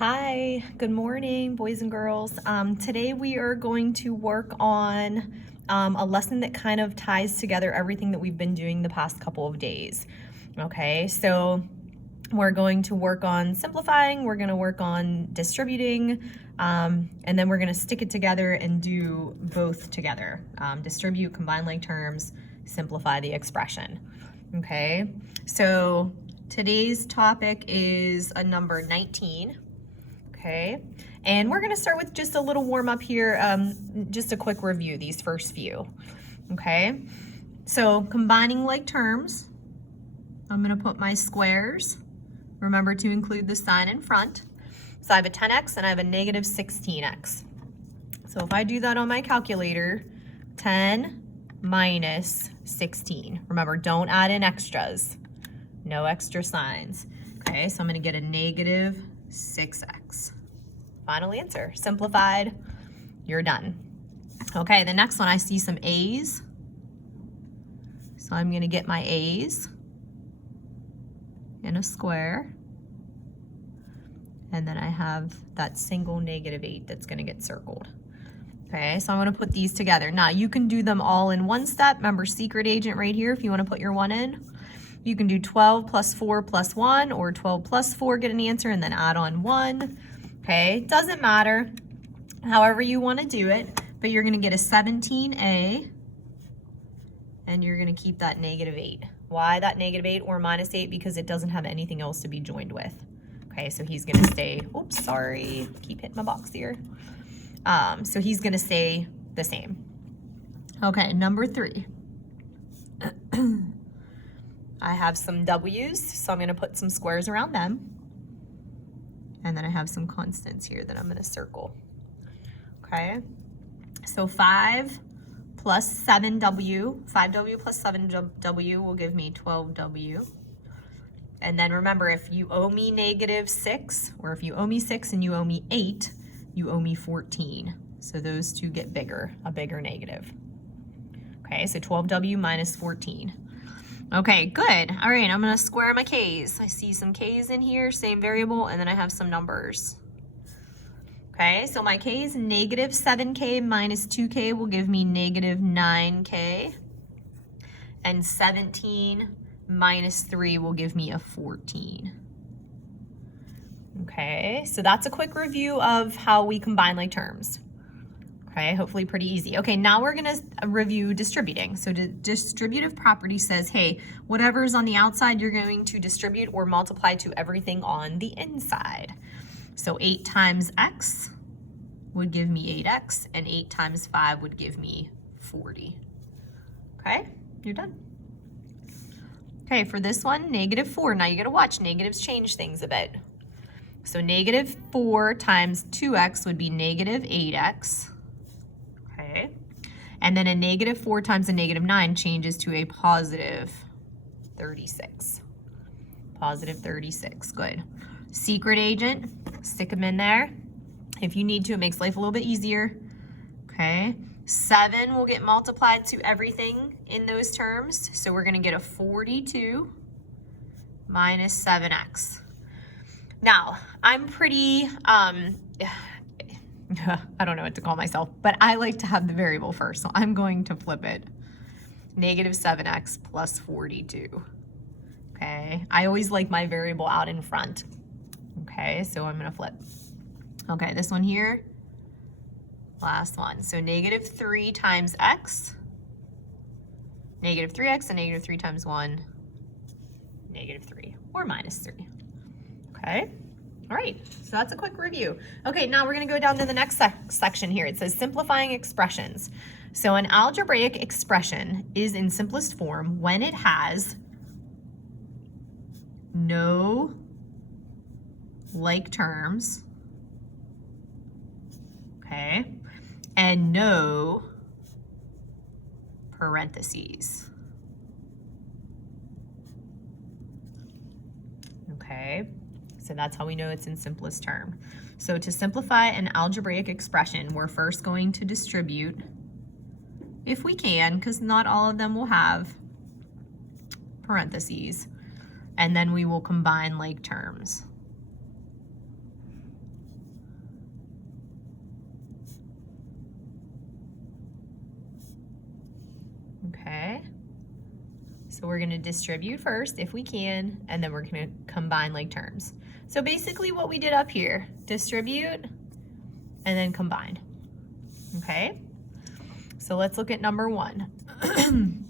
Hi, good morning, boys and girls. Today we are going to work on a lesson that kind of ties together everything that we've been doing the past couple of days. Okay, so we're going to work on simplifying, we're going to work on distributing, and then we're going to stick it together and do both together. Distribute, combine like terms, simplify the expression. Okay, so today's topic is a number 19. Okay, and we're gonna start with just a little warm up here, just a quick review, these first few. Okay, so combining like terms, I'm gonna put my squares. Remember to include the sign in front. So I have a 10x and I have a negative 16x. So if I do that on my calculator, 10 minus 16. Remember, don't add in extras. No extra signs. Okay, so I'm gonna get a negative 6x. Final answer, simplified, you're done. Okay, the next one, I see some A's. So I'm gonna get my A's in a square. And then I have that single negative 8 that's gonna get circled. Okay, so I'm gonna put these together. Now you can do them all in one step. Remember, secret agent right here if you wanna put your 1 in. You can do 12 plus 4 plus 1 or 12 plus 4, get an answer, and then add on 1. Okay, doesn't matter however you want to do it, but you're going to get a 17a and you're going to keep that negative 8. Why that negative 8 or minus 8? Because it doesn't have anything else to be joined with. Okay, so he's going to stay, oops, sorry, keep hitting my box here. So he's going to stay the same. Okay, number 3. I have some W's, so I'm going to put some squares around them. And then I have some constants here that I'm going to circle. Okay, so 5 plus 7W, 5W plus 7W will give me 12W. And then remember, if you owe me negative 6, or if you owe me 6 and you owe me 8, you owe me 14. So those two get bigger, a bigger negative. Okay, so 12W minus 14. Okay, good. All right, I'm gonna square my K's. I see some K's in here, same variable, and then I have some numbers. Okay, so my K is negative 7K minus 2K will give me negative 9K. And 17 minus 3 will give me a 14. Okay, so that's a quick review of how we combine like terms. Okay, hopefully pretty easy. Okay, now we're gonna review distributing. So the distributive property says, hey, whatever's on the outside, you're going to distribute or multiply to everything on the inside. So 8 times x would give me 8x, and 8 times 5 would give me 40. Okay, you're done. Okay, for this one, negative 4. Now you gotta watch, negatives change things a bit. So negative 4 times 2x would be negative 8x. Okay, and then a negative 4 times a negative 9 changes to a positive 36. Positive 36, good. Secret agent, stick them in there. If you need to, it makes life a little bit easier. Okay, 7 will get multiplied to everything in those terms. So we're gonna get a 42 minus 7x. Now, I'm pretty, I don't know what to call myself, but I like to have the variable first, so I'm going to flip it. Negative 7x plus 42. Okay, I always like my variable out in front. Okay, so I'm gonna flip. Okay, this one here, last one. So negative 3 times x, negative 3x, and negative 3 times 1, negative 3, or minus 3. Okay. All right, so that's a quick review. Okay, now we're gonna go down to the next section here. It says simplifying expressions. So an algebraic expression is in simplest form when it has no like terms, okay, and no parentheses. Okay. So that's how we know it's in simplest term. So to simplify an algebraic expression, we're first going to distribute, if we can, because not all of them will have parentheses, and then we will combine like terms. Okay. So we're gonna distribute first if we can, and then we're gonna combine like terms. So basically what we did up here, distribute and then combine, okay? So let's look at number 1.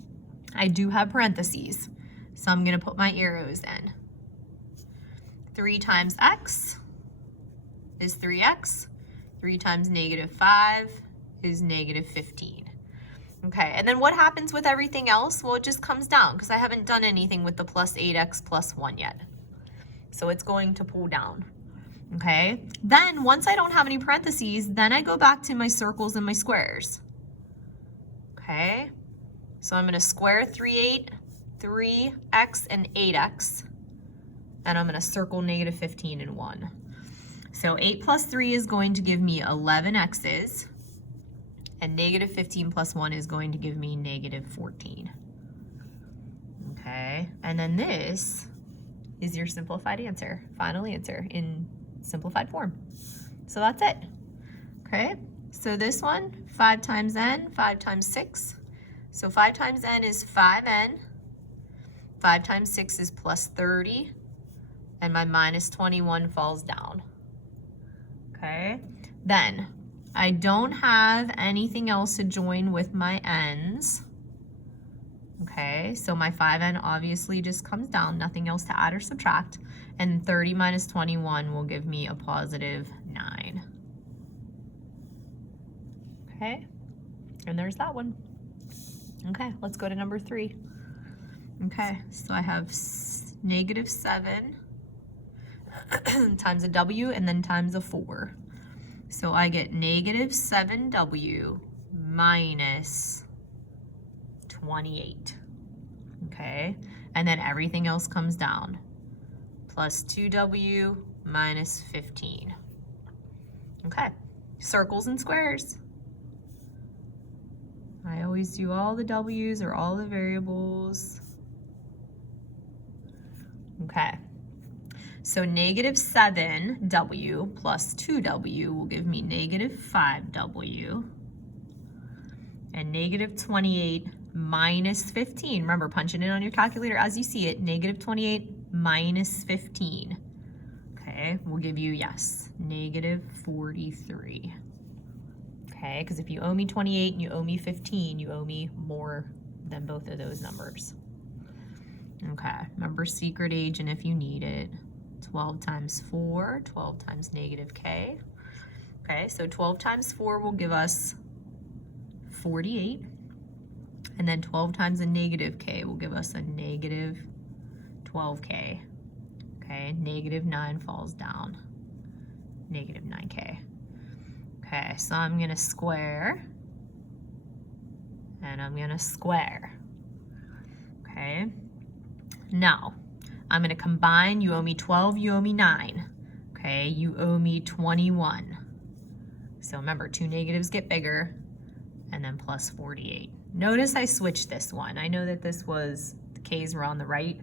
I do have parentheses, so I'm gonna put my arrows in. 3 times x is 3x. 3 times -5 is -15. Okay, and then what happens with everything else? Well, it just comes down because I haven't done anything with the plus 8x plus 1 yet. So it's going to pull down, okay? Then once I don't have any parentheses, then I go back to my circles and my squares, okay? So I'm gonna square 3x and 8x, and I'm gonna circle -15 and 1. So 8 plus 3 is going to give me 11 x's, and -15 plus 1 is going to give me -14. Okay, and then this is your simplified answer, final answer in simplified form. So that's it. Okay, so this one, 5 times n, 5 times 6. So 5 times n is 5n, 5 times 6 is plus 30, and my -21 falls down. Okay, then I don't have anything else to join with my n's. Okay, so my 5n obviously just comes down, nothing else to add or subtract, and 30 minus 21 will give me a positive 9. Okay, and there's that one. Okay, let's go to number 3. Okay, so I have -7 times a w and then times a 4. So I get -7w minus 28. Okay, and then everything else comes down. Plus 2w minus 15. Okay, circles and squares. I always do all the w's or all the variables. Okay. So -7w plus 2w will give me -5w. And -28 minus 15. Remember, punching it on your calculator as you see it. -28 minus 15. Okay, will give you, yes, -43. Okay, because if you owe me 28 and you owe me 15, you owe me more than both of those numbers. Okay, remember secret agent if you need it. 12 times 4, 12 times -k. Okay, so 12 times 4 will give us 48. And then 12 times a -k will give us a -12k. Okay, -9 falls down. -9k. Okay, so I'm gonna square. And I'm gonna square. Okay, now I'm gonna combine. You owe me 12, you owe me 9. Okay, you owe me 21. So remember, 2 negatives get bigger, and then plus 48. Notice I switched this one. I know that this was, the k's were on the right.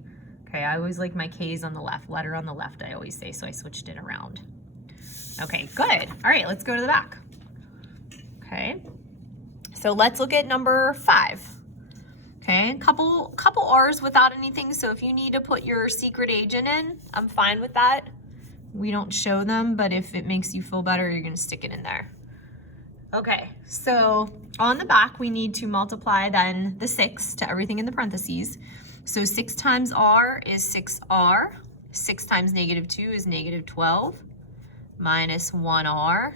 Okay, I always like my k's on the left, letter on the left, I always say, so I switched it around. Okay, good. All right, let's go to the back. Okay, so let's look at number 5. Okay, couple R's without anything, so if you need to put your secret agent in, I'm fine with that. We don't show them, but if it makes you feel better, you're gonna stick it in there. Okay, so on the back, we need to multiply then the 6 to everything in the parentheses. So 6 times R is 6R. 6 times -2 is -12 minus 1R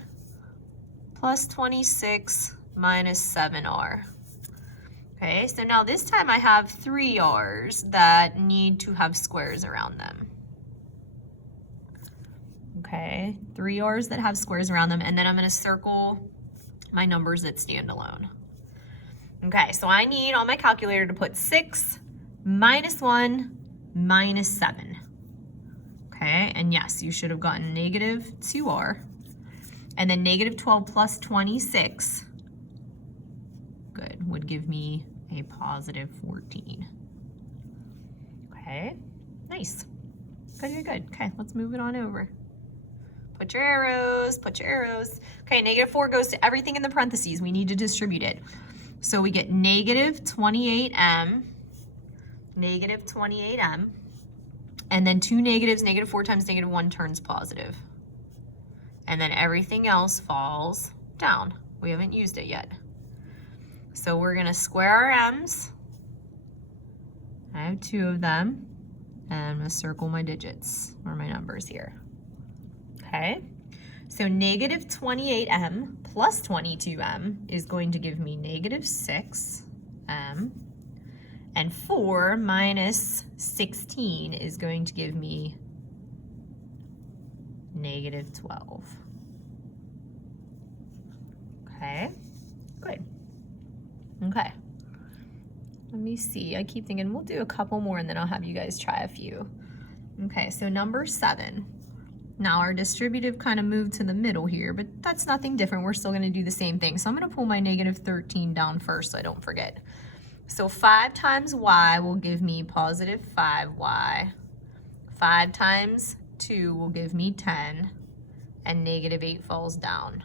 plus 26 minus 7R. Okay, so now this time I have 3 R's that need to have squares around them. Okay, 3 R's that have squares around them, and then I'm gonna circle my numbers that stand alone. Okay, so I need on my calculator to put 6 minus 1 minus 7. Okay, and yes, you should have gotten -2R. And then -12 plus 26, good, would give me a positive 14. Okay, nice. Good, good, good. Okay, let's move it on over. Put your arrows, put your arrows. Okay, -4 goes to everything in the parentheses. We need to distribute it. So we get negative 28m, negative 28m, and then two negatives, negative 4 times negative 1 turns positive. And then everything else falls down. We haven't used it yet. So we're gonna square our m's. I have 2 of them. And I'm gonna circle my digits, or my numbers here. Okay, so negative 28m plus 22m is going to give me negative 6m. And 4 minus 16 is going to give me negative 12. Okay, good. Okay, let me see. I keep thinking we'll do a couple more and then I'll have you guys try a few. Okay, so number 7. Now our distributive kind of moved to the middle here, but that's nothing different. We're still going to do the same thing. So I'm going to pull my negative 13 down first so I don't forget. So 5 times y will give me positive 5y. 5 times 2 will give me 10, and negative 8 falls down.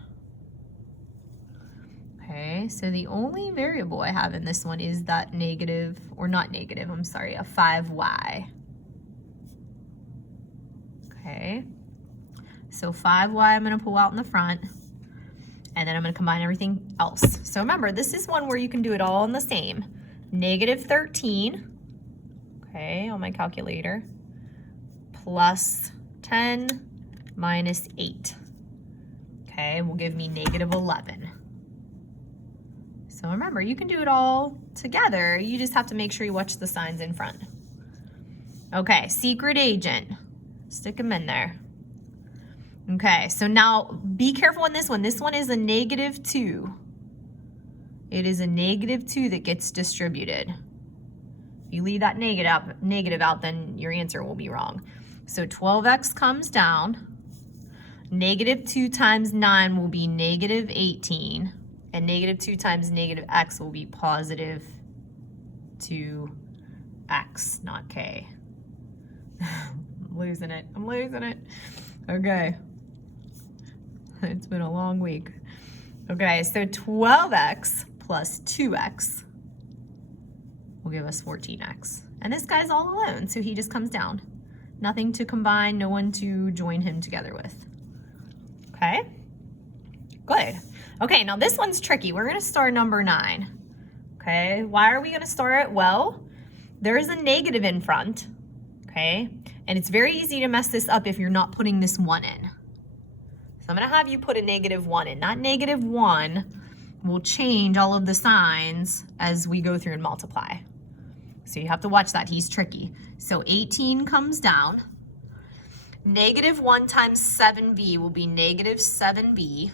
Okay, so the only variable I have in this one is that negative, or not negative, I'm sorry, a 5y. Okay, so 5y I'm going to pull out in the front, and then I'm going to combine everything else. So remember, this is one where you can do it all in the same. Negative 13, okay, on my calculator, plus 10 minus 8, okay, will give me negative 11. So remember, you can do it all together. You just have to make sure you watch the signs in front. Okay, secret agent. Stick them in there. Okay, so now be careful on this one. This one is a negative 2. It is a negative 2 that gets distributed. If you leave that negative out, then your answer will be wrong. So 12x comes down. Negative 2 times 9 will be negative 18. And negative 2 times negative x will be positive 2x, not k. I'm losing it. I'm losing it. Okay. It's been a long week. Okay, so 12x plus 2x will give us 14x. And this guy's all alone, so he just comes down. Nothing to combine, no one to join him together with. Okay? Good. Okay, now this one's tricky. We're gonna start number 9. Okay, why are we gonna start it? Well, there's a negative in front, okay? And it's very easy to mess this up if you're not putting this 1 in. So I'm gonna have you put a negative 1 in. That negative 1 will change all of the signs as we go through and multiply. So you have to watch that, he's tricky. So 18 comes down. Negative 1 times 7b will be negative 7b.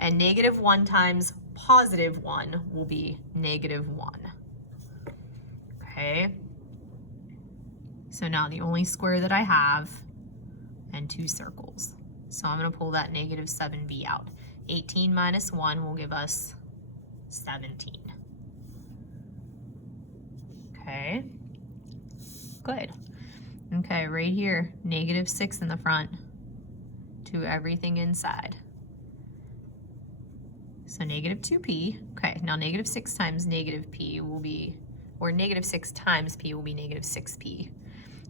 And negative 1 times positive 1 will be negative 1. Okay. So now the only square that I have, and 2 circles. So I'm going to pull that negative 7b out. 18 minus 1 will give us 17. Okay. Good. Okay, right here, negative 6 in the front to everything inside. So negative 2p, okay, now negative 6 times negative p will be, or negative 6 times p will be negative 6p.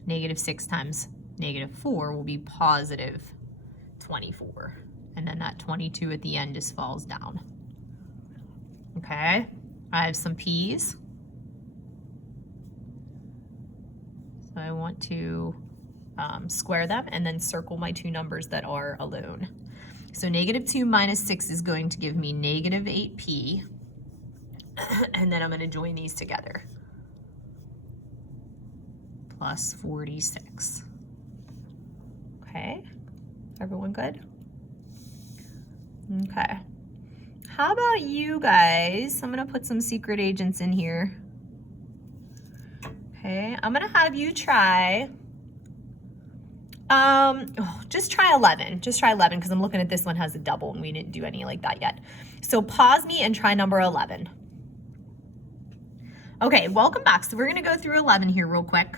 Negative 6 times negative 4 will be positive 24. And then that 22 at the end just falls down. Okay, I have some p's. So I want to square them and then circle my 2 numbers that are alone. So negative 2 minus 6 is going to give me negative 8p. And then I'm going to join these together. Plus 46. Okay, everyone good? Okay. How about you guys? I'm going to put some secret agents in here. Okay, I'm going to have you try... just try 11. Just try 11 because I'm looking at this one has a double and we didn't do any like that yet. So pause me and try number 11. Okay, welcome back. So we're going to go through 11 here real quick.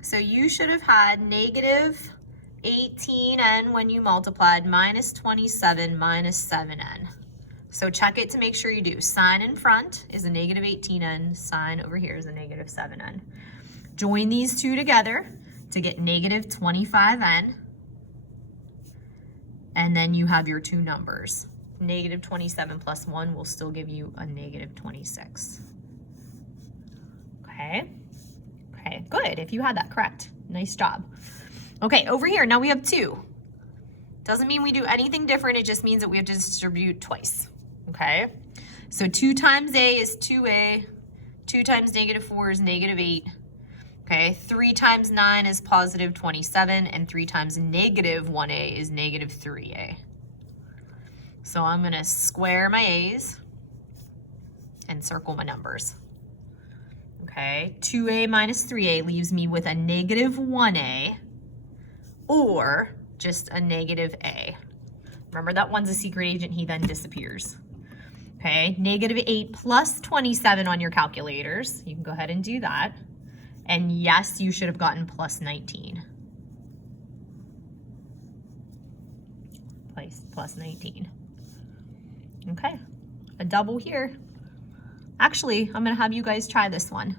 So you should have had negative 18n when you multiplied minus 27 minus 7n. So check it to make sure you do. Sign in front is a negative 18n. Sign over here is a negative 7n. Join these two together to get negative 25n. And then you have your two numbers. Negative 27 plus 1 will still give you a negative 26. Okay? Okay, good. If you had that correct. Nice job. Okay, over here, now we have 2. Doesn't mean we do anything different. It just means that we have to distribute twice. Okay? So 2 times a is 2a. 2 times negative 4 is negative 8. Okay, 3 times 9 is positive 27, and 3 times negative 1a is negative 3a. So I'm going to square my a's and circle my numbers. Okay, 2a minus 3a leaves me with a negative 1a or just a negative a. Remember, that one's a secret agent. He then disappears. Okay, negative 8 plus 27 on your calculators. You can go ahead and do that. And yes, you should have gotten plus 19. Plus 19. Okay, a double here. Actually, I'm gonna have you guys try this one.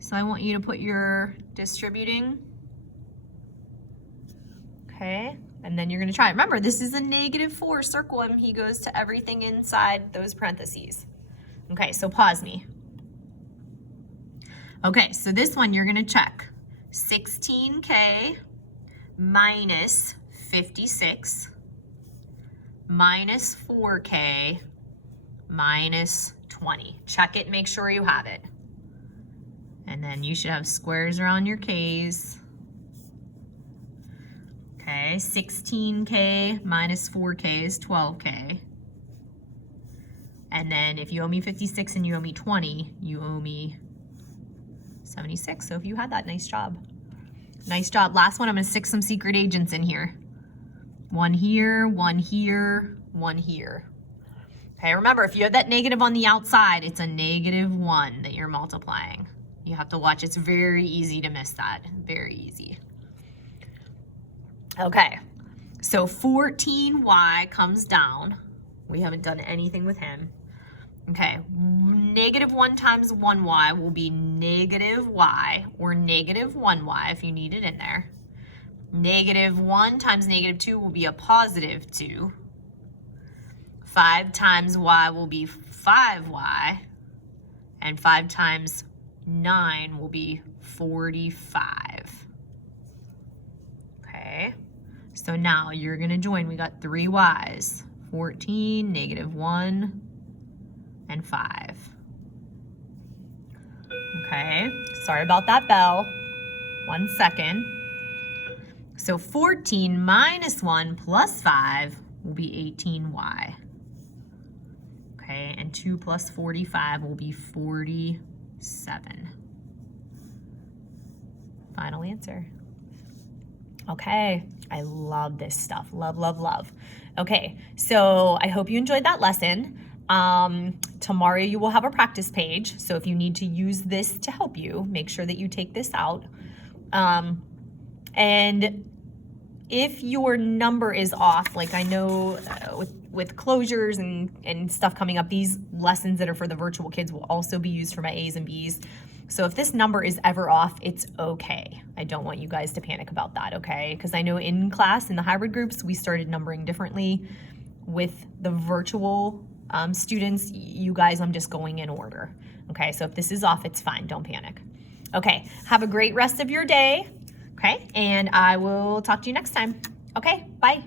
So I want you to put your distributing. Okay, and then you're gonna try it. Remember, this is a negative 4, circle him. He goes to everything inside those parentheses. Okay, so pause me. Okay, so this one you're gonna check. 16k minus 56 minus 4k minus 20. Check it, make sure you have it. And then you should have squares around your k's. Okay, 16k minus 4k is 12k. And then if you owe me 56 and you owe me 20, you owe me 76. So if you had that, nice job. Nice job. Last one, I'm gonna stick some secret agents in here. One here, one here, one here. Okay, remember, if you have that negative on the outside, it's a negative 1 that you're multiplying. You have to watch. It's very easy to miss that. Very easy. Okay, so 14y comes down. We haven't done anything with him. Okay, negative 1 times 1y will be negative y, or negative 1y if you need it in there. Negative 1 times negative 2 will be a positive 2. 5 times y will be 5y. And 5 times 9 will be 45. Okay, so now you're going to join. We got 3 y's. 14, negative 1, and 5. Okay, sorry about that bell. 1 second. So 14 minus 1 plus 5 will be 18y. Okay, and 2 plus 45 will be 47. Final answer. Okay, I love this stuff. Love, love, love. Okay, so I hope you enjoyed that lesson. Tomorrow you will have a practice page. So if you need to use this to help you, make sure that you take this out. And if your number is off, like I know with closures and stuff coming up, these lessons that are for the virtual kids will also be used for my A's and B's. So if this number is ever off, it's okay. I don't want you guys to panic about that, okay? Because I know in class, in the hybrid groups, we started numbering differently. With the virtual students, you guys, I'm just going in order. Okay, so if this is off, it's fine. Don't panic. Okay, have a great rest of your day. Okay, and I will talk to you next time. Okay, bye.